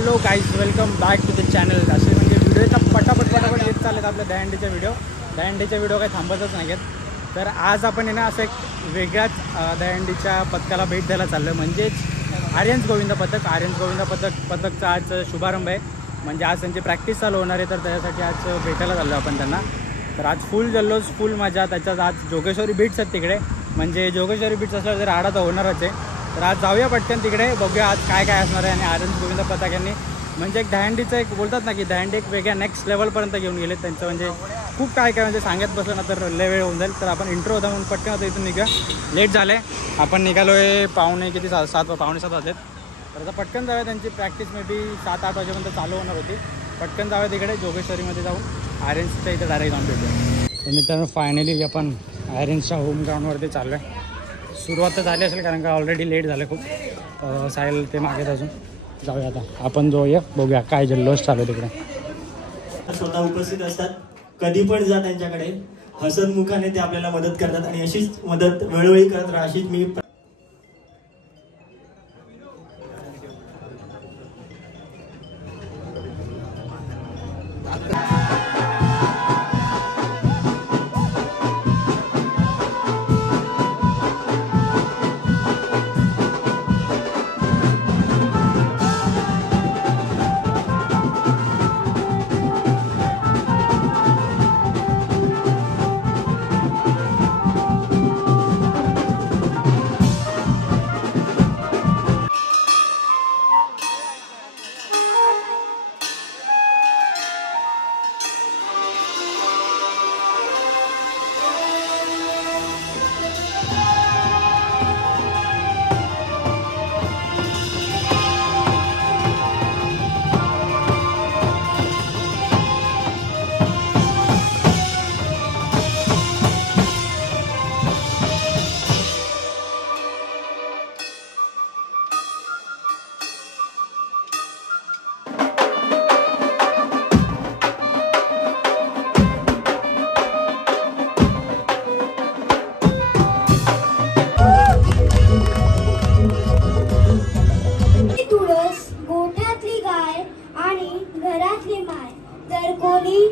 Hello guys, welcome back to the channel. असे म्हणजे व्हिडिओचा पटापट येत चाललेत आपल्या दहीहंडीचे व्हिडिओ काही थांबतच नाही आहेत. तर आज आपण आहे ना असं एक वेगळ्याच दहीहंडीच्या पथकाला भेट द्यायला चाललो आहे, म्हणजेच आर्यन्स गोविंद पथकचा आज शुभारंभ आहे. म्हणजे आज त्यांची प्रॅक्टिस चालू होणार आहे, तर त्याच्यासाठी आज भेटायला चाललो आपण त्यांना. तर आज फुल जल्लोष, फुल मजा. त्याच्यात आज जोगेश्वरी बीट्स आहेत तिकडे, म्हणजे जोगेश्वरी बीट्स असल्यावर जर आडा तर होणारच आहे. तर आज जाऊया पटकन तिकडे, बघूया आज काय काय असणार आहे. आणि आर्यन्स गोविंद पथक यांनी म्हणजे एक दहीहंडीचं एक बोलतात ना की दहीहंडी एक वेगळ्या नेक्स्ट लेवलपर्यंत घेऊन गेले. त्यांचं म्हणजे खूप काय काय म्हणजे सांगत बसलं ना तर लय वेळ होऊन जाईल. तर आपण इंट्रो होता म्हणून पटकन आता इथून निघा, लेट झालं आहे. आपण निघालो आहे पावणे 7 वाजलेत. तर आता पटकन जाऊया. त्यांची प्रॅक्टिस मे बी 7-8 वाजेपर्यंत चालू होणार होती. पटकन जाऊया तिकडे जोगेश्वरीमध्ये जाऊन आर्यन्सच्या इथं डायरेक्ट जाऊन भेटूया. तर मित्रांनो फायनली आपण आर्यन्सच्या होम ग्राउंडवरती चाललो आहे. सुरुवात तर झाली असेल कारण का ऑलरेडी लेट झालं खूप. साहिल ते मागेत अजून. जाऊया आता आपण जाऊया, बघूया काय जल्लोष चालू तिकडे. स्वतः उपस्थित असतात, कधी पण जा त्यांच्याकडे, हसतमुखाने ते आपल्याला मदत करतात आणि अशीच मदत वेळोवेळी करत राहा अशीच मी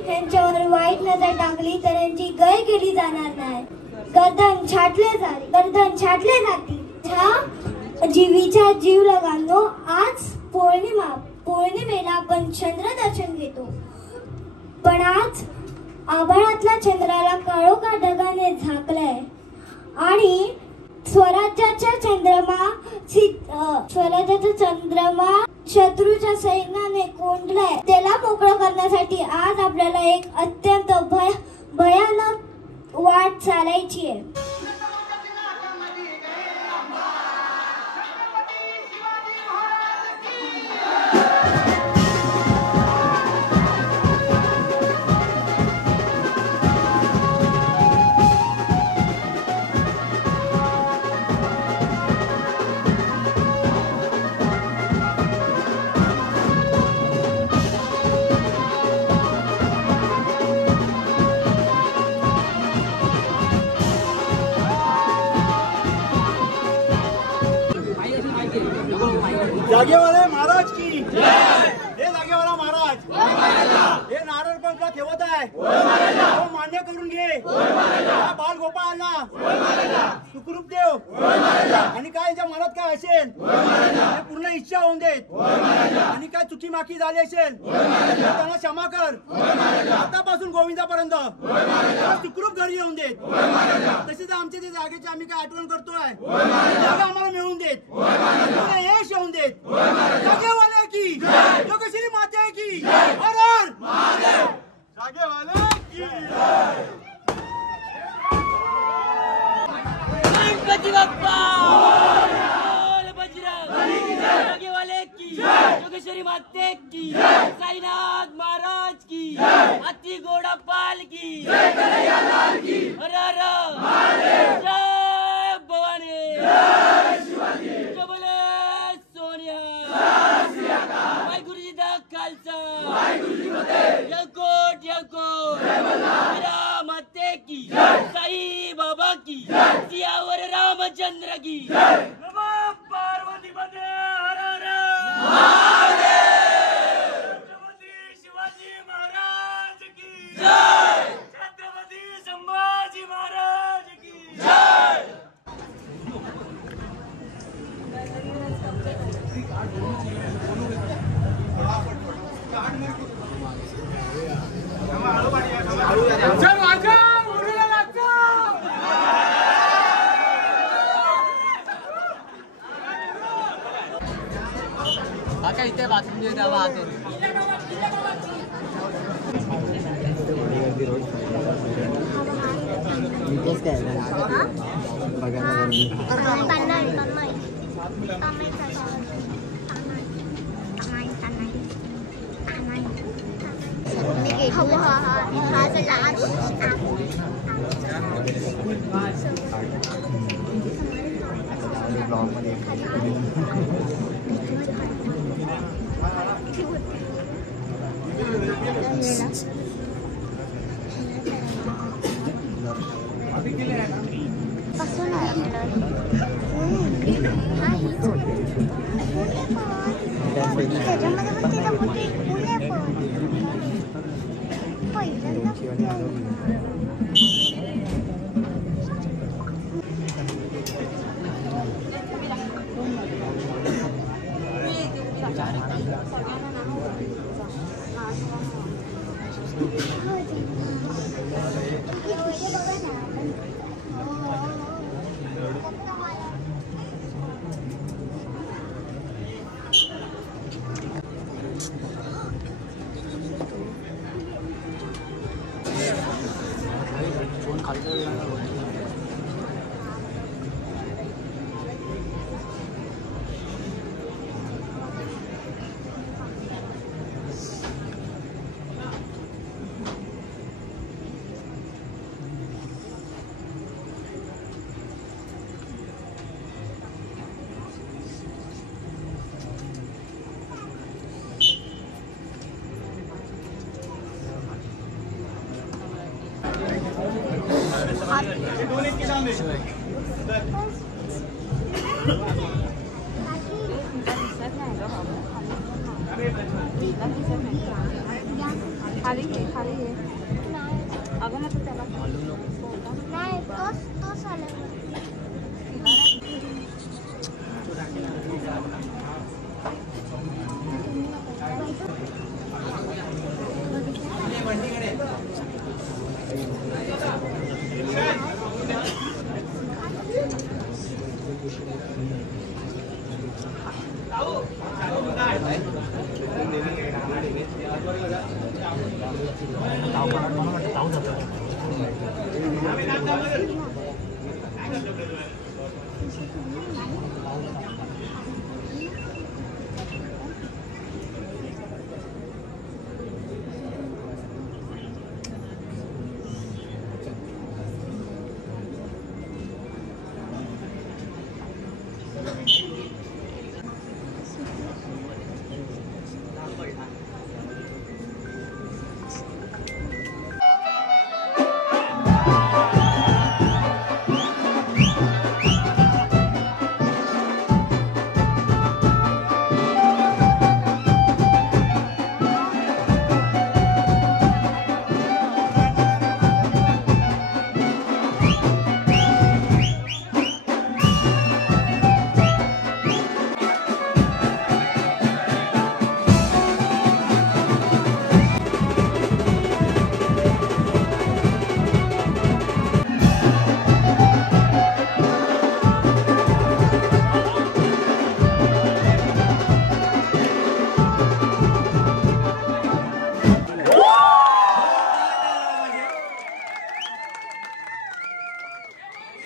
यांच्यावर वाईट नजर टाकली तर यांची गय केली जाणार नाही. गर्दन छाटले जातील. जीवीचा जीव लगानो. आज पौर्णिमेला आपण चंद्र दर्शन घेतो, पण आज आभाळातला चंद्राला काळोखा ढगाने झाकलाय आणि स्वराज्याचा चंद्रमा शत्रूच्या सैन्याने कोंडलाय. त्याला मोकळं करण्यासाठी आज आपल्याला एक अत्यंत भयानक वाट चालायची आहे. जागेवाले महाराज की जय. हे जागेवाला महाराज, हे नारळ पंखला ठेवत आहे, तो मान्य करून घे. बाल गोपाळांना सुखरूप देव आणि काय यांच्या मनात काय असेल ते पूर्ण इच्छा होऊन देत. आणि काय चुकी माकी झाली असेल त्यांना क्षमा कर. आतापासून गोविंदापर्यंत सुखरूप घरी येऊन देत. तसेच आमच्या ते जागेची आम्ही काय आठवण करतोय, जागा आम्हाला मिळवून देत, यश येऊन देत. जागेवाले की जय. जोगेश्वरी माते की जय. हर हर महादेव. जागेवाले की जय. गणपती बाप्पा बोल बजरंग. जागेवाले की जय. जोगेश्वरी माते की जय. साईनाथ महाराज की जय. अति गोडापाल की जय. कन्हैया लाल की हर हर महादेव. जय भवानी. जय शिवाजी. जय बोले सोनिया. वाहिगुरु जी दा खालसा. वाहिगुरु जी फतेह. यकोट मेरा माते की जय. साई बाबा की जय. सियावर रामचंद्र की जय. नमः पार्वती पते. हर हर महादेव.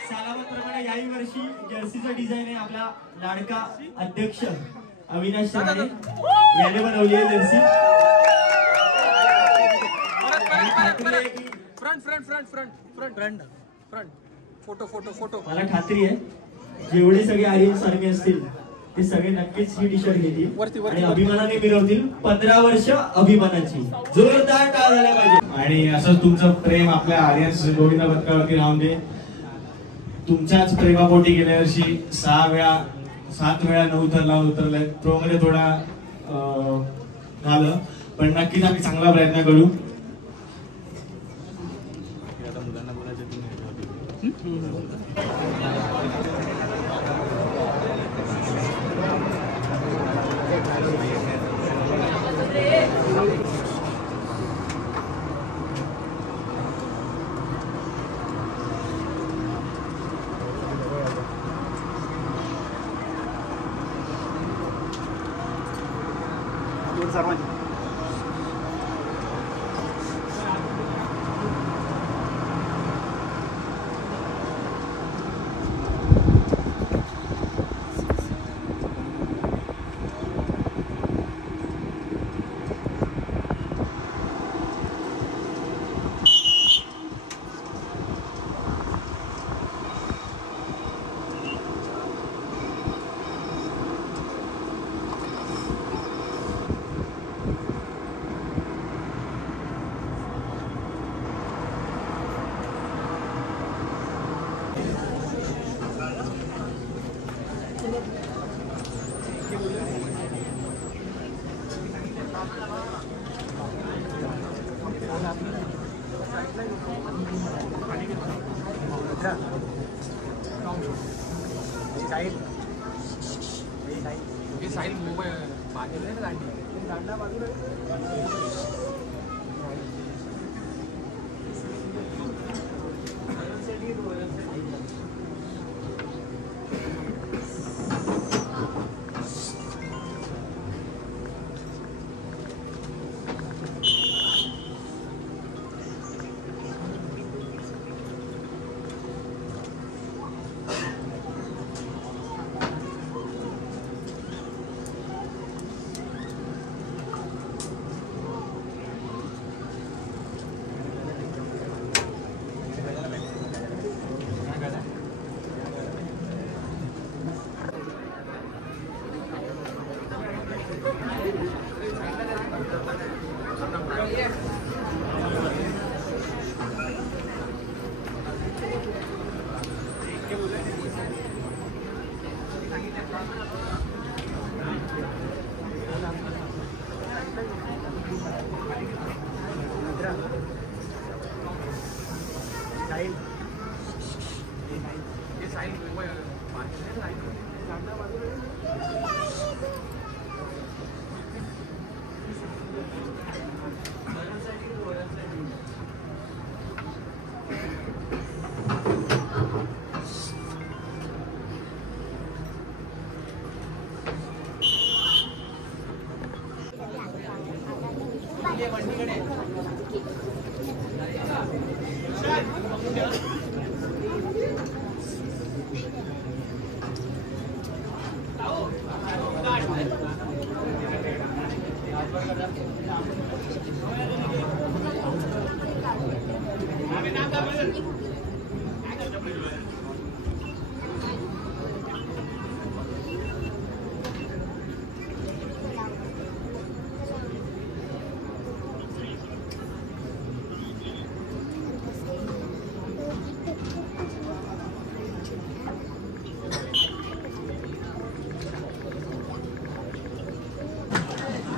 सालावतप्रमाणे याही वर्षी जर्सीचं डिझाईन आहे आपला लाडका अध्यक्ष अविनाश राणे याने बनवली आहे जर्सी. मला खात्री आहे जेवढे सगळे आर्यन आर्मी असतील ते सगळे नक्कीच ही टी शर्ट घेतील आणि अभिमानाने मिरवतील 15 वर्ष अभिमानाची. जोरदार टाळ झाला पाहिजे. आणि असंच तुमचं प्रेम आपल्या आर्यन्स गोविंदा पथकावरती राहून दे. तुमच्याच प्रेमापोटी गेल्या वर्षी 7 वेळा नऊ उतरलाय. प्रो मध्ये थोडा झालं पण नक्कीच आम्ही चांगला प्रयत्न करू.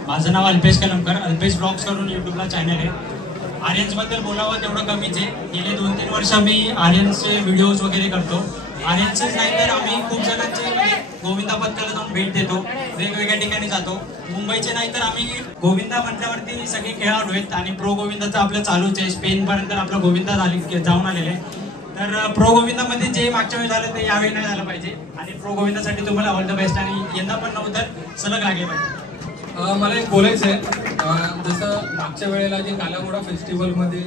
माझं नाव अल्पेश कलमकर, अल्पेश ब्लॉग्स करून यूट्यूबला चॅनल आहे. आर्यन्सबद्दल बोलावं तेवढं कमीच आहे. गेले 2-3 वर्ष मी आर्यन्सचे व्हिडिओज वगैरे करतो. आर्यन्सचेच नाही तर आम्ही खूप जणांचे गोविंदा पथकाला जाऊन भेट देतो, वेगवेगळ्या ठिकाणी जातो. मुंबईचे नाही तर आम्ही गोविंदा म्हटल्यावरती सगळे खेळाडू आहेत आणि प्रो गोविंदाचं आपलं चालूच आहे. स्पेनपर्यंत आपलं गोविंदा जाऊन आलेलं आहे. तर प्रो गोविंदामध्ये जे मागच्या वेळी झालं ते यावेळी नाही झालं पाहिजे आणि प्रो गोविंदासाठी तुम्हाला ऑल द बेस्ट आणि यंदा पण नव्हतं सलग लागले पाहिजे. मला एक बोलायचं आहे, जसं मागच्या वेळेला जे कालाघोडा फेस्टिवलमध्ये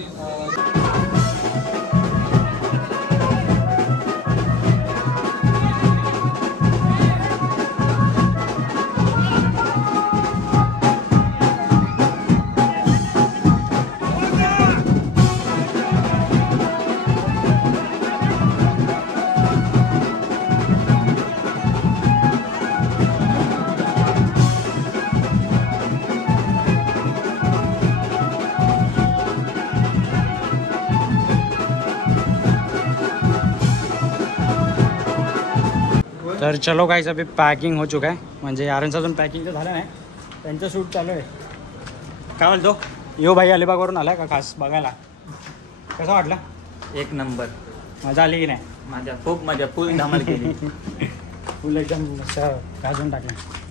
तर चलो गाइस, अभी पॅकिंग हो चुका आहे. म्हणजे आर्यनचं अजून पॅकिंग तर झालं नाही, त्यांचं शूट चालू आहे. काय बोलतो यो भाई अलिबागवरून आला का खास बघायला? कसं वाटलं? एक नंबर. मजा आली की नाही? माझ्या खूप मजा, फुल धमाल केली. फुल एकदम गाजून टाकलं.